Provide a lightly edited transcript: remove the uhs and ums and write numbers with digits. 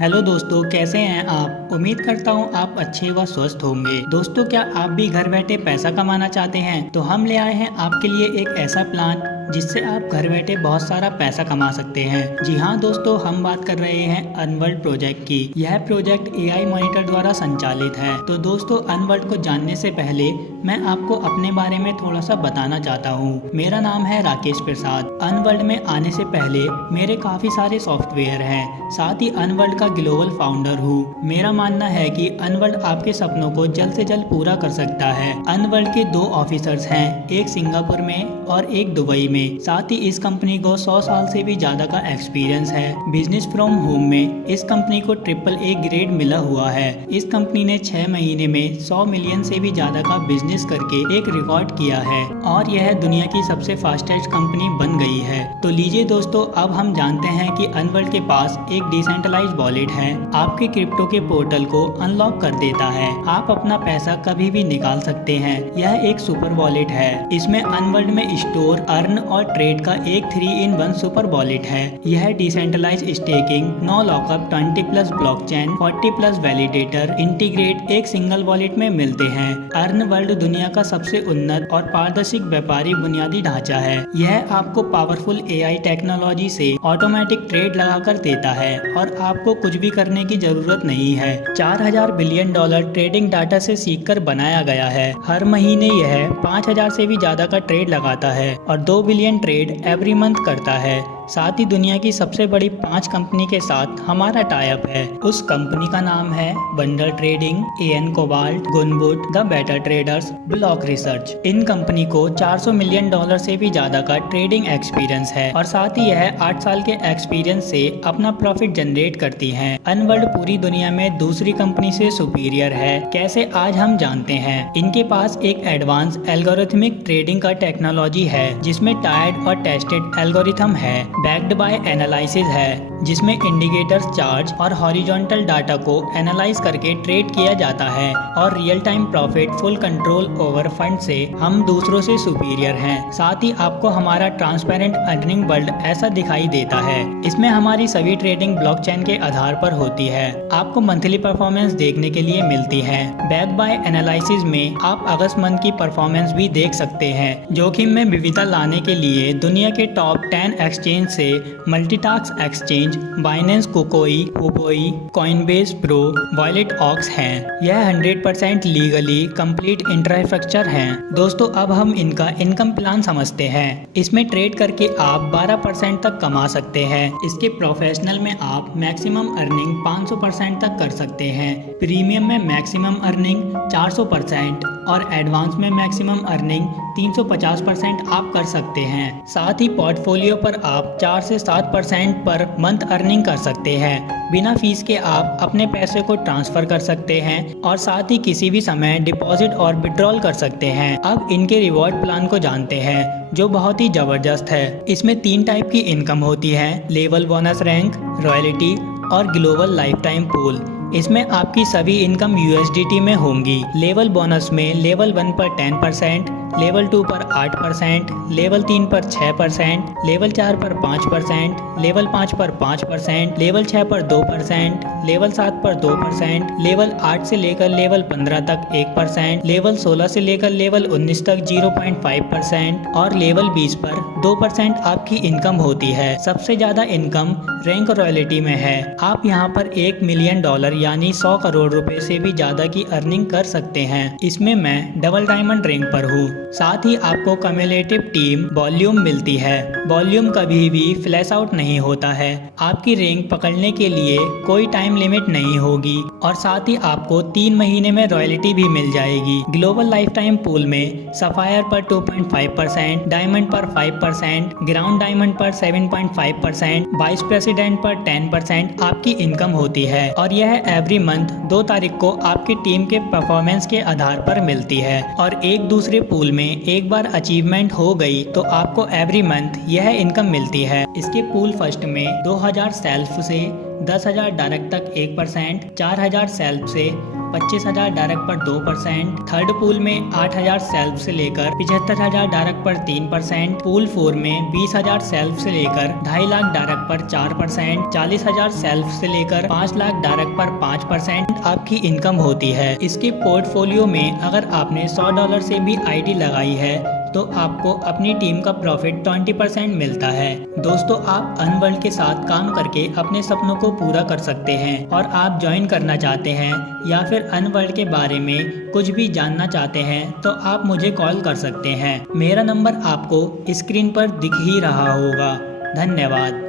Hello दोस्तों, कैसे हैं आप। उम्मीद करता हूँ आप अच्छे व स्वस्थ होंगे। दोस्तों, क्या आप भी घर बैठे पैसा कमाना चाहते हैं? तो हम ले आए हैं आपके लिए एक ऐसा प्लान जिससे आप घर बैठे बहुत सारा पैसा कमा सकते हैं। जी हाँ दोस्तों, हम बात कर रहे हैं अनवर्ल्ड प्रोजेक्ट की। यह प्रोजेक्ट एआई मॉनिटर द्वारा संचालित है। तो दोस्तों, अनवर्ल्ड को जानने से पहले मैं आपको अपने बारे में थोड़ा सा बताना चाहता हूँ। मेरा नाम है राकेश प्रसाद। अनवर्ल्ड में आने से पहले मेरे काफी सारे सॉफ्टवेयर हैं। साथ ही अनवर्ल्ड का ग्लोबल फाउंडर हूँ। मेरा मानना है कि अनवर्ल्ड आपके सपनों को जल्द से जल्द पूरा कर सकता है। अनवर्ल्ड के 2 ऑफिसर्स हैं, एक सिंगापुर में और एक दुबई में। साथ ही इस कंपनी को 100 साल से भी ज्यादा का एक्सपीरियंस है। बिजनेस फ्रॉम होम में इस कंपनी को AAA ग्रेड मिला हुआ है। इस कंपनी ने 6 महीने में 100 मिलियन से भी ज्यादा का बिजनेस करके एक रिकॉर्ड किया है और यह दुनिया की सबसे फास्टेस्ट कंपनी बन गई है। तो लीजिए दोस्तों, अब हम जानते हैं कि अनवर्ल्ड के पास एक डिसेंट्रलाइज्ड वॉलेट है। आपके क्रिप्टो के पोर्टल को अनलॉक कर देता है। आप अपना पैसा कभी भी निकाल सकते हैं। यह एक सुपर वॉलेट है। इसमें अनवर्ल्ड में स्टोर, अर्न और ट्रेड का एक 3-in-1 सुपर वॉलेट है। यह decentralized staking, no lockup, 20+ blockchain, 40+ validator integrate एक सिंगल वॉलेट में मिलते हैं। अर्न वर्ल्ड दुनिया का सबसे उन्नत और पारदर्शी व्यापारी बुनियादी ढांचा है। यह आपको पावरफुल एआई टेक्नोलॉजी से ऑटोमेटिक ट्रेड लगाकर देता है और आपको कुछ भी करने की जरूरत नहीं है। 4000 बिलियन डॉलर ट्रेडिंग डाटा से सीखकर बनाया गया है। हर महीने यह 5000 से भी ज्यादा का ट्रेड लगाता है और 2 बिलियन ट्रेड एवरी मंथ करता है। साथ ही दुनिया की सबसे बड़ी 5 कंपनी के साथ हमारा टाई अप है। उस कंपनी का नाम है बंडल ट्रेडिंग, एन कोबाल्ट, गुनबुट, the Better Traders, Block Research. इन कंपनी को 400 मिलियन डॉलर से भी ज्यादा का ट्रेडिंग एक्सपीरियंस है और साथ ही यह 8 साल के एक्सपीरियंस से अपना प्रॉफिट जनरेट करती है। अनवर्ल्ड पूरी दुनिया में दूसरी कंपनी से सुपीरियर है। कैसे, आज हम जानते हैं। इनके पास एक एडवांस एल्गोरिथमिक ट्रेडिंग का टेक्नोलॉजी है जिसमें टायर्ड और टेस्टेड एल्गोरिथम है। बैक्ड बाय एनालिसिस है जिसमें इंडिकेटर्स, चार्ज और हॉरिजॉन्टल डाटा को एनालाइज करके ट्रेड किया जाता है और real time profit, full control over fund से हम दूसरों से सुपीरियर हैं। साथ ही आपको हमारा ट्रांसपेरेंट अर्निंग वर्ल्ड ऐसा दिखाई देता है। इसमें हमारी सभी ट्रेडिंग ब्लॉकचेन के आधार पर होती है। आपको मंथली परफॉर्मेंस देखने के लिए मिलती है। बैक बाय एनालिसिस में आप अगस्त मंथ की परफॉर्मेंस भी देख सकते हैं। जोखिम में विविधता लाने के लिए दुनिया के टॉप 10 एक्सचेंज से multitask exchange Binance, KuCoin, Huobi, Coinbase Pro, wallet ox हैं। यह 100% लीगली कंप्लीट इंफ्रास्ट्रक्चर हैं। दोस्तों, अब हम इनका इनकम प्लान समझते हैं। इसमें ट्रेड करके आप 12% तक कमा सकते हैं। इसके प्रोफेशनल में आप मैक्सिमम अर्निंग 500% तक कर सकते हैं। प्रीमियम में मैक्सिमम अर्निंग 400% और एडवांस में मैक्सिमम अर्निंग 350% आप कर सकते हैं। साथ ही पोर्टफोलियो पर आप 4 से 7% पर मंथ अर्निंग कर सकते हैं। बिना फीस के आप अपने पैसे को ट्रांसफर कर सकते हैं और साथ ही किसी भी समय डिपॉजिट और विड्रॉल कर सकते हैं। अब इनके रिवॉर्ड प्लान को जानते हैं जो बहुत ही जबरदस्त है। इसमें 3 टाइप की इनकम होती है, लेवल बोनस, रैंक, रॉयल्टी और ग्लोबल लाइफ टाइम पूल। इसमें आपकी सभी इनकम USDT में होंगी। लेवल बोनस में लेवल 1 पर 10%, लेवल 2 पर 8%, लेवल 3 पर 6%, लेवल 4 पर 5%, लेवल 5 पर 5%, लेवल 6 पर 2%, लेवल 7 पर 2%, लेवल 8 से लेकर लेवल 15 तक 1%, लेवल 16 से लेकर लेवल 19 तक 0.5% और लेवल 20 पर 2% आपकी इनकम होती है। सबसे ज्यादा इनकम रैंक रॉयल्टी में है। आप यहाँ पर $1 मिलियन यानी 100 करोड़ रुपए से भी ज्यादा की अर्निंग कर सकते हैं। इसमें मैं डबल डायमंड रैंक पर हूँ। साथ ही आपको कम्युलेटिव टीम वॉल्यूम मिलती है। वॉल्यूम कभी भी फ्लैश आउट नहीं होता है। आपकी रैंक पकड़ने के लिए कोई टाइम लिमिट नहीं होगी और साथ ही आपको 3 महीने में रॉयल्टी भी मिल जाएगी। ग्लोबल लाइफ टाइम पूल में सफायर पर 2.5%, डायमंड पर 5%, ग्राउंड डायमंड पर 7.5%, वाइस प्रेसिडेंट पर 10% आपकी इनकम होती है और यह एवरी मंथ 2 तारीख को आपकी टीम के परफॉर्मेंस के आधार पर मिलती है। और एक दूसरे पूल में एक बार अचीवमेंट हो गई तो आपको एवरी मंथ यह इनकम मिलती है। इसके पूल फर्स्ट में 2000 सेल्फ से 10,000 डायरेक्ट तक 1%, 4000 सेल्फ से 25,000 डायरेक्ट पर 2%, थर्ड पूल में 8,000 सेल्फ से लेकर 75,000 डायरेक्ट पर 3%, पूल 4 में 20,000 सेल्फ से लेकर 2.5 लाख डायरेक्ट पर 4%, 40,000 सेल्फ से लेकर 5 लाख डायरेक्ट पर 5% आपकी इनकम होती है। इसके पोर्टफोलियो में अगर आपने $100 से भी आईडी लगाई है तो आपको अपनी टीम का प्रॉफिट 20% मिलता है। दोस्तों, आप अनवर्ल्ड के साथ काम करके अपने सपनों को पूरा कर सकते हैं और आप ज्वाइन करना चाहते हैं या फिर अनवर्ल्ड के बारे में कुछ भी जानना चाहते हैं तो आप मुझे कॉल कर सकते हैं। मेरा नंबर आपको स्क्रीन पर दिख ही रहा होगा। धन्यवाद।